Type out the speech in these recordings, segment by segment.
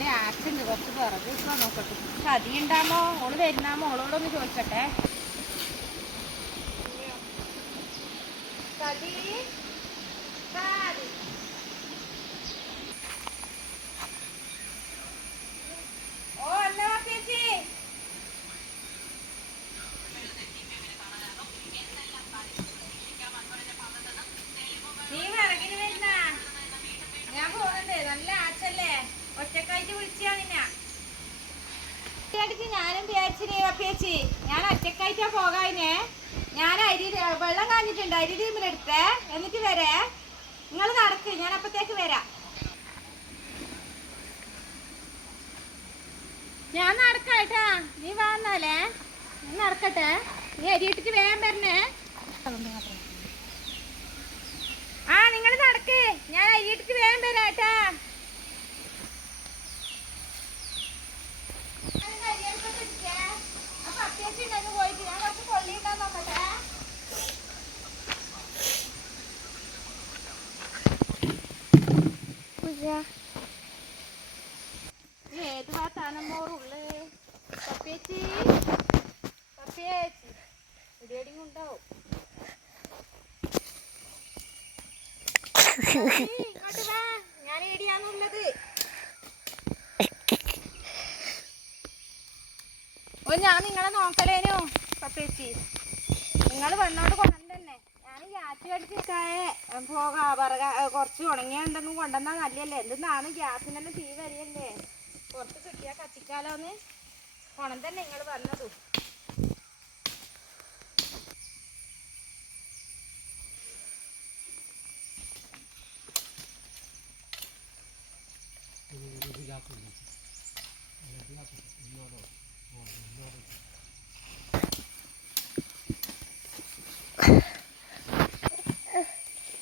നല്ല ആക്സിണ്ട് കുറച്ച് പിറകു ഇപ്പൊ നോക്കട്ടെ സതി ഉണ്ടാമോ ഓൾ വരുന്നാമോ ഓളോടൊന്ന് ചോദിക്കട്ടെ സതി സതി ഓ അല്ല ചേച്ചി നീ വിറകിന് വരുന്ന ഞാൻ പോകുന്നുണ്ട് നല്ല ആച്ചല്ലേ ഒറ്റക്കായിട്ട് വിളിച്ചാ നിന്നെ ഒറ്റയടിക്ക് ഞാനും വിചാരിച്ചിന് അപ്പേച്ചി ഞാൻ ഒറ്റക്കായിട്ടാ പോകാതിനെ ഞാൻ അരി വെള്ളം കാഞ്ഞിട്ടുണ്ട് അരി ടീമിലെടുത്തേ എന്നിട്ട് വരേ. നിങ്ങൾ നടക്ക് ഞാൻ അപ്പത്തേക്ക് വരാം. ഞാൻ നടക്കാട്ടാ. നീ വന്നാലേ ഞാൻ നടക്കട്ടെ. നീ അരി ഇട്ടിട്ട് വേഗം വരണേ. ആ നിങ്ങൾ നടക്ക്. ഞാൻ അരി ഇട്ടിട്ട് വേഗം വരാട്ടാ പോയിട്ട് ഞാൻ കുറച്ച് കൊള്ളി ഉണ്ടാൻ നോക്കട്ടെ ഏത് ഭാഗത്താണ് മോറുള്ളു. പപ്പേച്ചി പപ്പേച്ചി ഇടിയടിയും ഉണ്ടാവും. ഞാൻ ഏടിയാന്നുള്ളത് ഓ ഞാൻ നിങ്ങളെ നോക്കലേനു പപ്പേച്ചി നിങ്ങൾ വന്നോണ്ട് കൊണ്ടന്നെ ഞാൻ ഗ്യാസ് കടിച്ചിട്ടായ പോകാ. പറക കുറച്ച് ഉണങ്ങിയുണ്ടെന്നും കൊണ്ടുവന്നാ നല്ലല്ലേ എന്തെന്നാണ് ഗ്യാസിനെല്ലാം തീ വരികയല്ലേ പുറത്ത് കിട്ടിയാ കത്തിക്കാലോന്ന്. കൊണം തന്നെ നിങ്ങൾ വന്നതും.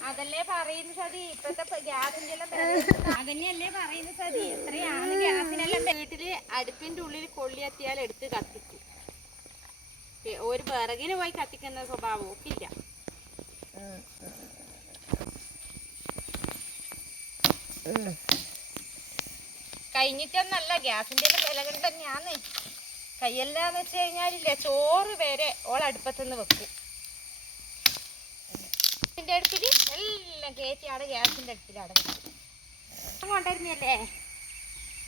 അതല്ലേ പറയുന്ന സതി? ഇപ്പത്തെ ഗ്യാസിന്റെ അതന്നെയല്ലേ പറയുന്ന സതി? എത്രയാണ് ഗ്യാസിനെല്ലാം വീട്ടിൽ അടുപ്പിന്റെ ഉള്ളിൽ കൊള്ളി എത്തിയാൽ എടുത്ത് കത്തിക്കും. ഒരു വിറകിന് പോയി കത്തിക്കുന്ന സ്വഭാവം ഒക്കില്ല കഴിഞ്ഞിട്ടൊന്നല്ല ഗ്യാസിന്റെ വിലകൾ തന്നെയാന്ന്. കയ്യെല്ലാന്ന് വെച്ച് കഴിഞ്ഞാലില്ലേ ചോറ് വരെ ഓൾ അടുപ്പത്തുനിന്ന് വെക്കും. ഗ്യാസിന്റെ അടുത്തിൽ എല്ലാം കയറ്റിയാണ് ഗ്യാസിന്റെ അടുത്തിലാണ് കൊണ്ടുവരുന്നല്ലേ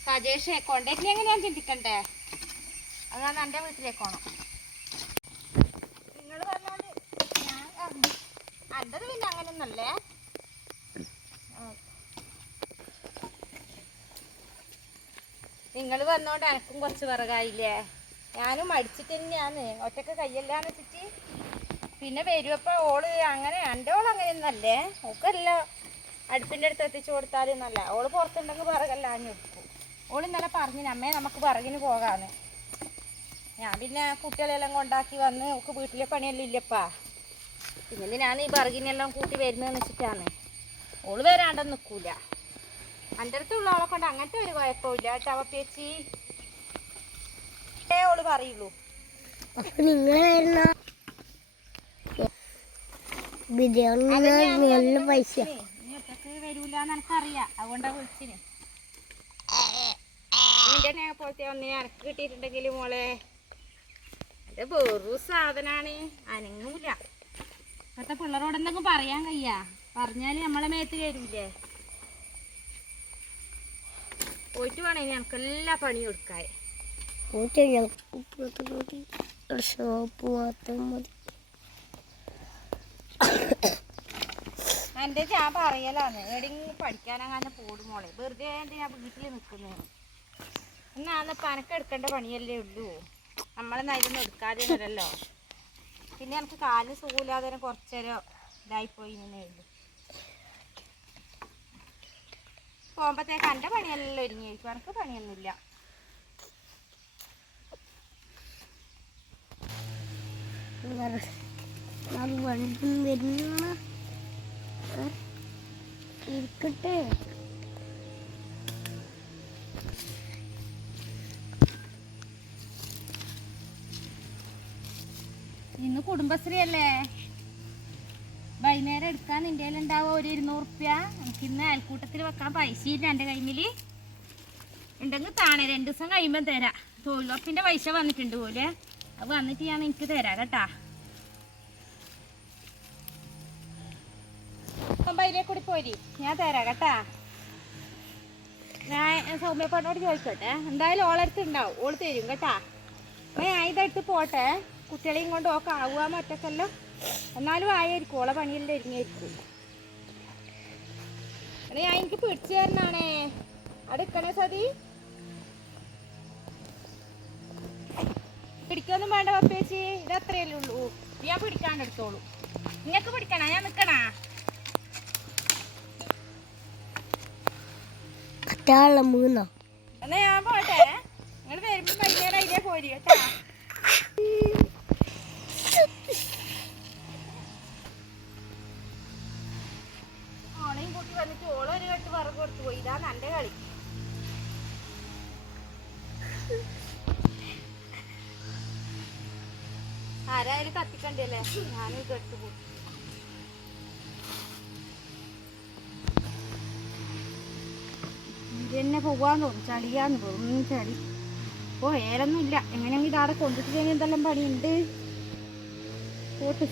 സജേഷെ കൊണ്ടുവരുന്ന എങ്ങനെയാണ് ചിന്തിക്കണ്ടേ? അതാണ് എന്റെ വീട്ടിലേക്ക് നിങ്ങൾ പറഞ്ഞോണ്ട് ഞാൻ അന്റെത് പിന്നെ അങ്ങനെയൊന്നല്ലേ നിങ്ങൾ വന്നോണ്ട് എനക്കും കുറച്ച് വിറകായില്ലേ? ഞാനും മടിച്ചിട്ട് തന്നെയാന്ന് ഒറ്റയ്ക്ക് കയ്യല്ലാന്ന് വെച്ചിട്ട് പിന്നെ വരുവപ്പോ ഓൾ അങ്ങനെ എന്റെ ഓൾ അങ്ങനെയൊന്നല്ലേ? ഓക്കല്ല അടുപ്പിന്റെ അടുത്ത് എത്തിച്ചു കൊടുത്താൽ എന്നല്ല ഓൾ പുറത്തുണ്ടെങ്കിൽ വിറകല്ല ഞൊടുക്കും ഓൾ ഇന്നലെ പറഞ്ഞു അമ്മേ നമുക്ക് വിറകിന് പോകാന്ന്. ഞാൻ പിന്നെ കുട്ടികളെല്ലാം കൊണ്ടാക്കി വന്ന് ഓക്ക് വീട്ടിലെ പണിയെല്ലാം ഇല്ലപ്പാ. പിന്നെ ഞാൻ ഈ വിറകിനെല്ലാം കൂട്ടി വരുന്നതെന്ന് വെച്ചിട്ടാണ്. ഓൾ വരാണ്ടെന്ന് നിൽക്കൂല എന്റെ അടുത്തുള്ള ആളെ കൊണ്ട് അങ്ങനത്തെ ഒരു കുഴപ്പമില്ല. കേട്ടോ ഏ ഓൾ പറയുള്ളൂ. ബിരിയാണി നല്ല പൈസ. എനിക്കറിയാം. അതുകൊണ്ടാ വിളിച്ചിന് നിന്റെ പോലത്തെ കിട്ടിയിട്ടുണ്ടെങ്കിൽ മോളെ. അത് വെറു സാധനാണ്. അനങ്ങൂല. ഇപ്പത്തെ പിള്ളേരോട് എന്തെങ്കിലും പറയാൻ കഴിയാ? പറഞ്ഞാൽ നമ്മളെ മേത്ത് കയറൂലേ പോയിട്ട് വേണേ ഞങ്ങൾക്ക് എല്ലാ പണി കൊടുക്കാൻ ഷോപ്പ് മാത്രം മതി. എന്റെ ഞാൻ പറയലാണ്. എവിടെയെങ്കിലും പഠിക്കാനങ്ങനെ പോടും മോളെ. വെറുതെ ഞാൻ വീട്ടിൽ നിൽക്കുന്നത് എന്നാന്ന് പനക്ക് എടുക്കേണ്ട പണിയല്ലേ ഉള്ളൂ. നമ്മളെ നൈതൊന്നും എടുക്കാതെ വരല്ലോ പിന്നെ എനിക്ക് കാലിന് സുഖമില്ലാതെ കുറച്ചേരം ഇതായിപ്പോയി ഇങ്ങനെ ഉള്ളൂ. പോകുമ്പോഴത്തേക്ക് എന്റെ പണിയെല്ലാം ഒരുങ്ങിയിരിക്കും. എനിക്ക് പണിയൊന്നുമില്ല. വരുന്ന. ഇരിക്കട്ടെ. ഇന്ന് കുടുംബശ്രീ അല്ലേ വൈകുന്നേരം എടുക്കാൻ നിന്റെ ഉണ്ടാവുക ഒരു ഇരുന്നൂറ് റുപ്യ. എനിക്ക് ഇന്ന് അയൽക്കൂട്ടത്തിൽ വെക്കാൻ പൈസ ഇല്ല എന്റെ കൈമിൽ ഉണ്ടെങ്കിൽ താണേ രണ്ട് ദിവസം കഴിയുമ്പോൾ തരാം. തൊഴിലുറപ്പിന്റെ പൈസ വന്നിട്ടുണ്ട് പോലെ. അത് വന്നിട്ട് ഞാൻ എനിക്ക് തരാം കേട്ടാ. പോരി. ഞാൻ തരാം കേട്ടാ. ഞാൻ സൗമ്യപ്പാടിനോട് ചോദിക്കട്ടെ. എന്തായാലും ഓളടുത്ത് ഉണ്ടാവും. ഓൾ തരും കേട്ടാ. ഞാൻ ഇതെടുത്ത് പോട്ടെ. കുട്ടികളെയും കൊണ്ട് ഓക്കെ ആവുക മറ്റൊക്കെല്ലോ. എന്നാലും ആയിരിക്കും. ഓളെ പണിയെല്ലാം ഒരുങ്ങിയായിരിക്കും എടാ ഞാൻ എനിക്ക് പിടിച്ചു തരണാണേ. അടുക്കണേ സതി. പിടിക്കൊന്നും വേണ്ട പപ്പേച്ചി. ഇത് അത്രയല്ലേ ഉള്ളൂ. ഞാൻ പിടിക്കാണ്ടെടുത്തോളൂ നിങ്ങൾക്ക് പിടിക്കണ? ഞാൻ നിക്കണാ? പറ്റാള മൂന്നോ എന്നാ ഞാൻ പോട്ടെ. നിങ്ങൾ വരുമ്പോ പോയി. ആരായാലും കത്തിക്കണ്ടല്ലേ ഞാനും ഇത് ഇതന്നെ പോവാൻ തോന്നും ചളിയാന്ന് തോന്നും ചളി. ഓ ഏലൊന്നും ഇല്ല എങ്ങനെയെങ്കിലും ഇതാടെ കൊണ്ടിട്ട് എന്തെല്ലാം പണിയുണ്ട്? പോട്ട്.